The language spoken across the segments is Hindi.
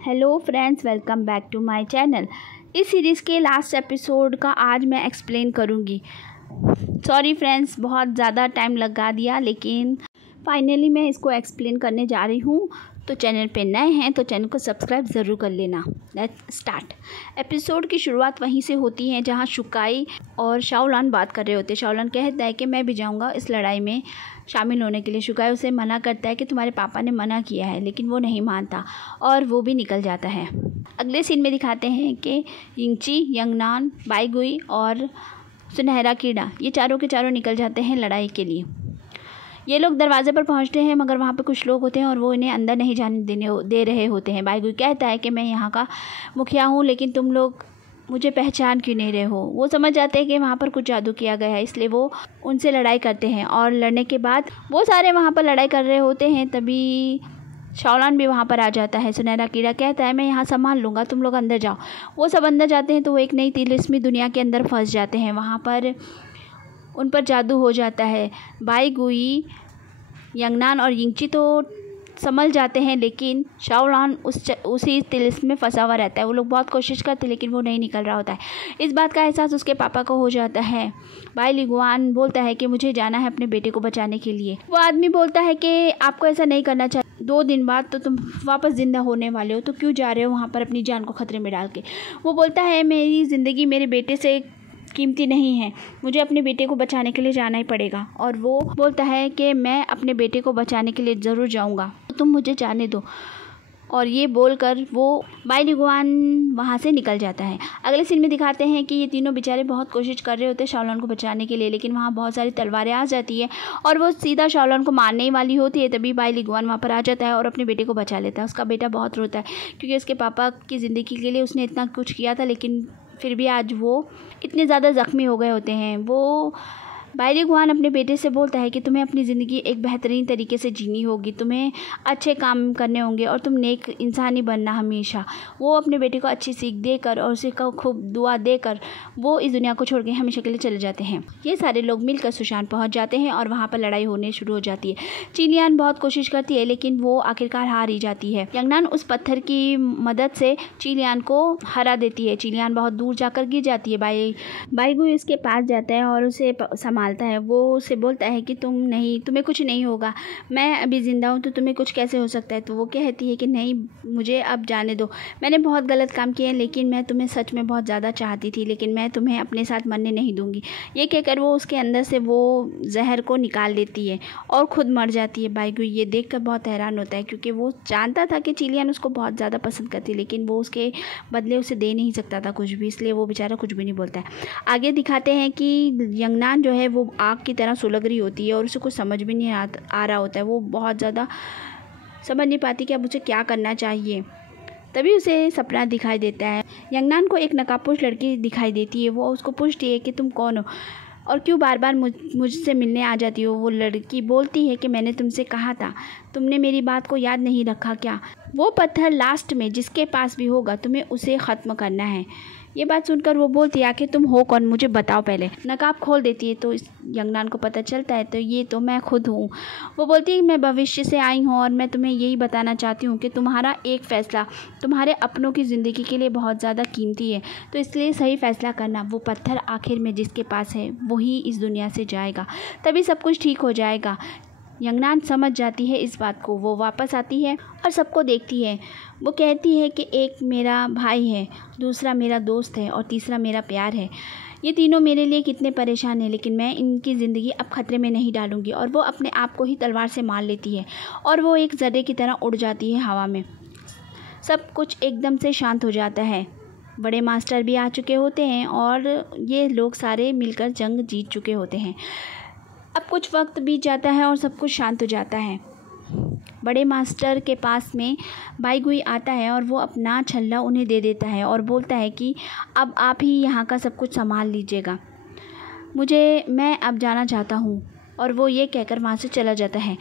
Hello friends, welcome back to my channel. इस सीरीज़ के लास्ट एपिसोड का आज मैं एक्सप्लेन करूँगी। सॉरी फ्रेंड्स, बहुत ज़्यादा टाइम लगा दिया, लेकिन फाइनली मैं इसको एक्सप्लेन करने जा रही हूँ। तो चैनल पे नए हैं तो चैनल को सब्सक्राइब ज़रूर कर लेना। Let's start. एपिसोड की शुरुआत वहीं से होती है जहाँ शुकाई और शाओलान बात कर रहे होते हैं। शाओलान कहता है कि मैं भी जाऊँगा इस लड़ाई में शामिल होने के लिए। शुकाई उसे मना करता है कि तुम्हारे पापा ने मना किया है, लेकिन वो नहीं मानता और वो भी निकल जाता है। अगले सीन में दिखाते हैं कि यिंगची, यंगनान, बाईगुई और सुनहरा कीड़ा ये चारों के चारों निकल जाते हैं लड़ाई के लिए। ये लोग दरवाजे पर पहुंचते हैं, मगर वहाँ पे कुछ लोग होते हैं और वो इन्हें अंदर नहीं जाने दे रहे होते हैं। बाईगुई कहता है कि मैं यहाँ का मुखिया हूँ, लेकिन तुम लोग मुझे पहचान क्यों नहीं रहे हो। वो समझ जाते हैं कि वहाँ पर कुछ जादू किया गया है, इसलिए वो उनसे लड़ाई करते हैं। और लड़ने के बाद वो सारे वहाँ पर लड़ाई कर रहे होते हैं, तभी शाओलान भी वहाँ पर आ जाता है। सुनहरा कीड़ा कहता है मैं यहाँ संभाल लूँगा, तुम लोग अंदर जाओ। वो सब अंदर जाते हैं तो वो एक नई तिलिस्मी दुनिया के अंदर फंस जाते हैं। वहाँ पर उन पर जादू हो जाता है। बाईगुई, यंगनान और यिंगची तो संभल जाते हैं, लेकिन शाओलान उसी तिलिस्म में फंसा हुआ रहता है। वो लोग बहुत कोशिश करते हैं, लेकिन वो नहीं निकल रहा होता है। इस बात का एहसास उसके पापा को हो जाता है। बाई लिगुआन बोलता है कि मुझे जाना है अपने बेटे को बचाने के लिए। वो आदमी बोलता है कि आपको ऐसा नहीं करना चाहिए, 2 दिन बाद तो तुम वापस जिंदा होने वाले हो, तो क्यों जा रहे हो वहाँ पर अपनी जान को खतरे में डाल के। वो बोलता है मेरी ज़िंदगी मेरे बेटे से कीमती नहीं है, मुझे अपने बेटे को बचाने के लिए जाना ही पड़ेगा। और वो बोलता है कि मैं अपने बेटे को बचाने के लिए ज़रूर जाऊंगा, तो तुम मुझे जाने दो। और ये बोलकर वो बाई लिगुआन वहाँ से निकल जाता है। अगले सीन में दिखाते हैं कि ये तीनों बेचारे बहुत कोशिश कर रहे होते हैं शाओलान को बचाने के लिए, लेकिन वहाँ बहुत सारी तलवारें आ जाती है और वो सीधा शाओलान को मारने ही वाली होती है। तभी बाई लिगुआन वहाँ पर आ जाता है और अपने बेटे को बचा लेता है। उसका बेटा बहुत रोता है, क्योंकि उसके पापा की ज़िंदगी के लिए उसने इतना कुछ किया था, लेकिन फिर भी आज वो इतने ज़्यादा ज़ख्मी हो गए होते हैं। वो बाई लिगुआन अपने बेटे से बोलता है कि तुम्हें अपनी ज़िंदगी एक बेहतरीन तरीके से जीनी होगी, तुम्हें अच्छे काम करने होंगे और तुम नेक इंसान ही बनना हमेशा। वो अपने बेटे को अच्छी सीख देकर और उसे खूब दुआ देकर वो इस दुनिया को छोड़ के हमेशा के लिए चले जाते हैं। ये सारे लोग मिलकर सुशान पहुंच जाते हैं और वहाँ पर लड़ाई होने शुरू हो जाती है। चिलियान बहुत कोशिश करती है, लेकिन वो आखिरकार हार ही जाती है। यंगनान उस पत्थर की मदद से चिलियान को हरा देती है। चिलियान बहुत दूर जाकर गिर जाती है। बाईगुई उसके पास जाता है और उसे संभालता है। वो उसे बोलता है कि तुम्हें कुछ नहीं होगा, मैं अभी ज़िंदा हूँ, तो तुम्हें कुछ कैसे हो सकता है। तो वो कहती है कि नहीं, मुझे अब जाने दो, मैंने बहुत गलत काम किए हैं, लेकिन मैं तुम्हें सच में बहुत ज़्यादा चाहती थी, लेकिन मैं तुम्हें अपने साथ मरने नहीं दूँगी। ये कहकर वो उसके अंदर से वो जहर को निकाल लेती है और ख़ुद मर जाती है। बाईगुई ये देख कर बहुत हैरान होता है, क्योंकि वो जानता था कि चिलियान उसको बहुत ज़्यादा पसंद करती है, लेकिन वो उसके बदले उसे दे नहीं सकता था कुछ भी, इसलिए वो बेचारा कुछ भी नहीं बोलता है। आगे दिखाते हैं कि यंगनान जो है वो आग की तरह सुलग रही होती है और उसे कुछ समझ भी नहीं आ रहा होता है। वो बहुत ज़्यादा समझ नहीं पाती कि अब उसे क्या करना चाहिए। तभी उसे सपना दिखाई देता है। यंगनान को एक नकाबपोश लड़की दिखाई देती है। वो उसको पूछती है कि तुम कौन हो और क्यों बार बार मुझसे मिलने आ जाती हो। वो लड़की बोलती है कि मैंने तुमसे कहा था, तुमने मेरी बात को याद नहीं रखा क्या। वो पत्थर लास्ट में जिसके पास भी होगा तुम्हें उसे ख़त्म करना है। ये बात सुनकर वो बोलती है आखिर तुम हो कौन, मुझे बताओ पहले। नकाब खोल देती है तो इस यंगनान को पता चलता है, तो ये तो मैं खुद हूँ। वो बोलती है मैं भविष्य से आई हूँ और मैं तुम्हें यही बताना चाहती हूँ कि तुम्हारा एक फ़ैसला तुम्हारे अपनों की ज़िंदगी के लिए बहुत ज़्यादा कीमती है, तो इसलिए सही फ़ैसला करना। वो पत्थर आखिर में जिसके पास है वही इस दुनिया से जाएगा, तभी सब कुछ ठीक हो जाएगा। यंगनान समझ जाती है इस बात को। वो वापस आती है और सबको देखती है। वो कहती है कि एक मेरा भाई है, दूसरा मेरा दोस्त है और तीसरा मेरा प्यार है। ये तीनों मेरे लिए कितने परेशान हैं, लेकिन मैं इनकी ज़िंदगी अब खतरे में नहीं डालूंगी। और वो अपने आप को ही तलवार से मार लेती है और वो एक ज़र्रे की तरह उड़ जाती है हवा में। सब कुछ एकदम से शांत हो जाता है। बड़े मास्टर भी आ चुके होते हैं और ये लोग सारे मिलकर जंग जीत चुके होते हैं। अब कुछ वक्त बीत जाता है और सब कुछ शांत हो जाता है। बड़े मास्टर के पास में बाईगुई आता है और वो अपना छल्ला उन्हें दे देता है और बोलता है कि अब आप ही यहाँ का सब कुछ संभाल लीजिएगा, मैं अब जाना चाहता हूँ। और वो ये कहकर वहाँ से चला जाता है।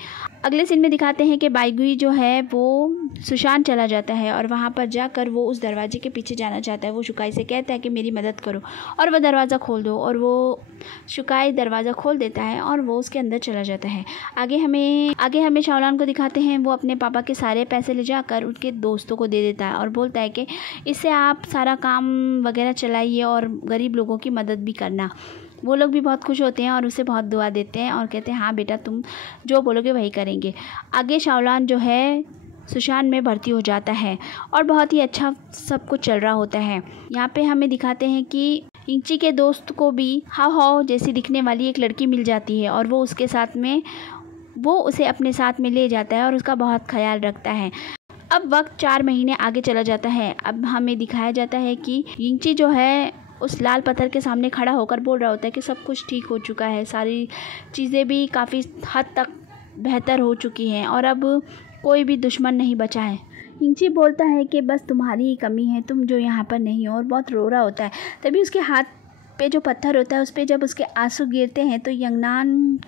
अगले सीन में दिखाते हैं कि बाईगुई जो है वो सुशांत चला जाता है और वहाँ पर जाकर वो उस दरवाजे के पीछे जाना चाहता है। वो शुकाई से कहता है कि मेरी मदद करो और वह दरवाज़ा खोल दो, और वो शुकाई दरवाज़ा खोल देता है और वो उसके अंदर चला जाता है। आगे हमें शाओलान को दिखाते हैं, वो अपने पापा के सारे पैसे ले जाकर उनके दोस्तों को दे देता है और बोलता है कि इससे आप सारा काम वगैरह चलाइए और गरीब लोगों की मदद भी करना। वो लोग भी बहुत खुश होते हैं और उसे बहुत दुआ देते हैं और कहते हैं हाँ बेटा, तुम जो बोलोगे वही करेंगे। आगे शाओलान जो है सुशांत में भर्ती हो जाता है और बहुत ही अच्छा सब कुछ चल रहा होता है। यहाँ पे हमें दिखाते हैं कि इंची के दोस्त को भी हाव हाव जैसी दिखने वाली एक लड़की मिल जाती है और वो उसे अपने साथ में ले जाता है और उसका बहुत ख्याल रखता है। अब वक्त 4 महीने आगे चला जाता है। अब हमें दिखाया जाता है कि इंची जो है उस लाल पत्थर के सामने खड़ा होकर बोल रहा होता है कि सब कुछ ठीक हो चुका है, सारी चीज़ें भी काफ़ी हद तक बेहतर हो चुकी हैं और अब कोई भी दुश्मन नहीं बचा है। इंची बोलता है कि बस तुम्हारी ही कमी है, तुम जो यहाँ पर नहीं हो, और बहुत रो रहा होता है। तभी उसके हाथ पे जो पत्थर होता है उस पर जब उसके आंसू गिरते हैं तो यंगनान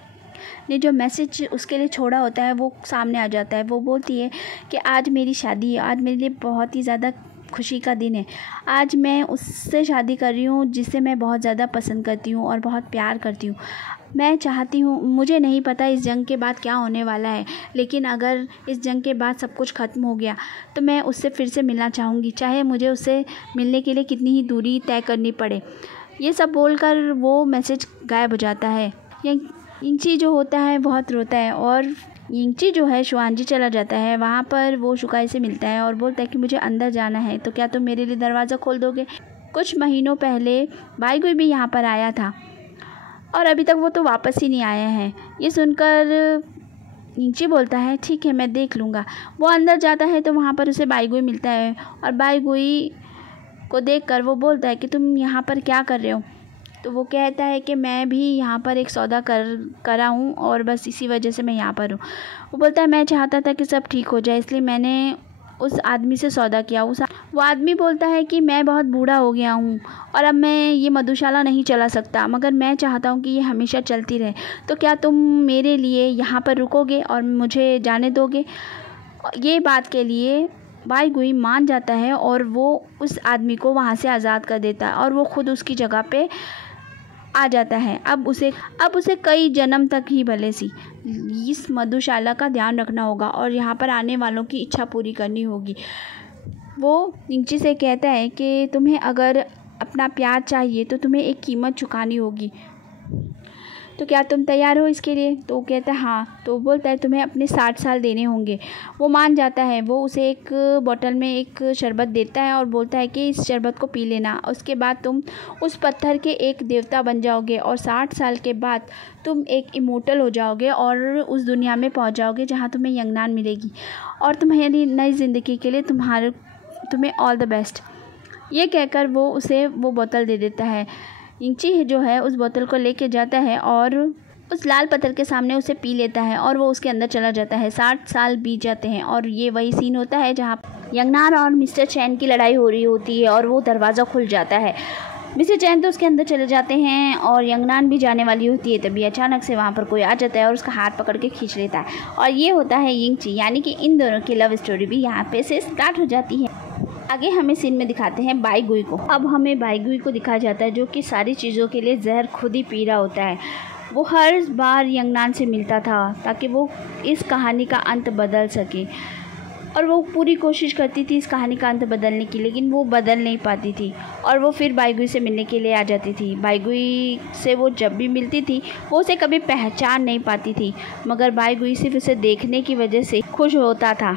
ने जो मैसेज उसके लिए छोड़ा होता है वो सामने आ जाता है। वो बोलती है कि आज मेरी शादी है, आज मेरे लिए बहुत ही ज़्यादा खुशी का दिन है। आज मैं उससे शादी कर रही हूँ जिसे मैं बहुत ज़्यादा पसंद करती हूँ और बहुत प्यार करती हूँ। मैं चाहती हूँ, मुझे नहीं पता इस जंग के बाद क्या होने वाला है, लेकिन अगर इस जंग के बाद सब कुछ ख़त्म हो गया तो मैं उससे फिर से मिलना चाहूँगी, चाहे मुझे उससे मिलने के लिए कितनी ही दूरी तय करनी पड़े। ये सब बोलकर वो मैसेज गायब हो जाता है। इंची जो होता है बहुत रोता है और यिंगची जो है शुआंजी चला जाता है। वहाँ पर वो शुकाई से मिलता है और बोलता है कि मुझे अंदर जाना है, तो क्या तुम मेरे लिए दरवाज़ा खोल दोगे। कुछ महीनों पहले बाईगुई भी यहाँ पर आया था और अभी तक वो तो वापस ही नहीं आया है। ये सुनकर यिंगची बोलता है ठीक है, मैं देख लूँगा। वो अंदर जाता है तो वहाँ पर उसे बाईगुई मिलता है और बाईगुई को देखकर वो बोलता है कि तुम यहाँ पर क्या कर रहे हो। तो वो कहता है कि मैं भी यहाँ पर एक सौदा करा हूँ और बस इसी वजह से मैं यहाँ पर हूँ। वो बोलता है मैं चाहता था कि सब ठीक हो जाए, इसलिए मैंने उस आदमी से सौदा किया। वो आदमी बोलता है कि मैं बहुत बूढ़ा हो गया हूँ और अब मैं ये मधुशाला नहीं चला सकता, मगर मैं चाहता हूँ कि ये हमेशा चलती रहे। तो क्या तुम मेरे लिए यहाँ पर रुकोगे और मुझे जाने दोगे। ये बात के लिए बाईगुई मान जाता है और वो उस आदमी को वहाँ से आज़ाद कर देता है और वो खुद उसकी जगह पे आ जाता है। अब उसे कई जन्म तक ही भले सी इस मधुशाला का ध्यान रखना होगा और यहाँ पर आने वालों की इच्छा पूरी करनी होगी। वो यिंगची से कहता है कि तुम्हें अगर अपना प्यार चाहिए तो तुम्हें एक कीमत चुकानी होगी, तो क्या तुम तैयार हो इसके लिए। तो वो कहता है हाँ। तो बोलता है तुम्हें अपने 60 साल देने होंगे। वो मान जाता है। वो उसे एक बोतल में एक शरबत देता है और बोलता है कि इस शरबत को पी लेना, उसके बाद तुम उस पत्थर के एक देवता बन जाओगे और 60 साल के बाद तुम एक इमोर्टल हो जाओगे और उस दुनिया में पहुंच जाओगे जहां तुम्हें यंगनान मिलेगी और तुम्हारी नई ज़िंदगी के लिए तुम्हें ऑल द बेस्ट। ये कहकर वो उसे वो बोतल दे देता है। यिंगची जो है उस बोतल को लेके जाता है और उस लाल पत्थर के सामने उसे पी लेता है और वो उसके अंदर चला जाता है। 60 साल बीत जाते हैं और ये वही सीन होता है जहाँ यंगनान और मिस्टर चैन की लड़ाई हो रही होती है और वो दरवाज़ा खुल जाता है। मिस्टर चैन तो उसके अंदर चले जाते हैं और यंगनान भी जाने वाली होती है, तभी अचानक से वहाँ पर कोई आ जाता है और उसका हाथ पकड़ के खींच लेता है और ये होता है यिंगची, यानी कि इन दोनों की लव स्टोरी भी यहाँ पे से स्टार्ट हो जाती है। आगे हमें सीन में दिखाते हैं बाईगुई को। अब हमें बाईगुई को दिखाया जाता है जो कि सारी चीज़ों के लिए जहर खुद ही पी रहा होता है। वो हर बार यंगनान से मिलता था ताकि वो इस कहानी का अंत बदल सके और वो पूरी कोशिश करती थी इस कहानी का अंत बदलने की, लेकिन वो बदल नहीं पाती थी और वो फिर बाईगुई से मिलने के लिए आ जाती थी। बाईगुई से वो जब भी मिलती थी वो उसे कभी पहचान नहीं पाती थी, मगर बाईगुई सिर्फ उसे देखने की वजह से खुश होता था।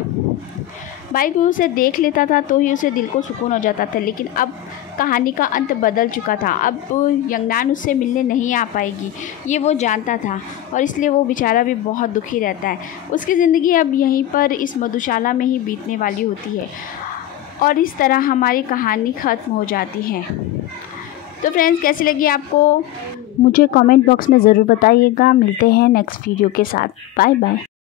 बाईगुई उसे देख लेता था तो ही उसे दिल को सुकून हो जाता था, लेकिन अब कहानी का अंत बदल चुका था। अब यंगनान उससे मिलने नहीं आ पाएगी, ये वो जानता था और इसलिए वो बेचारा भी बहुत दुखी रहता है। उसकी ज़िंदगी अब यहीं पर इस मधुशाला में ही बीतने वाली होती है और इस तरह हमारी कहानी ख़त्म हो जाती है। तो फ्रेंड्स, कैसी लगी आपको मुझे कमेंट बॉक्स में ज़रूर बताइएगा। मिलते हैं नेक्स्ट वीडियो के साथ। Bye bye.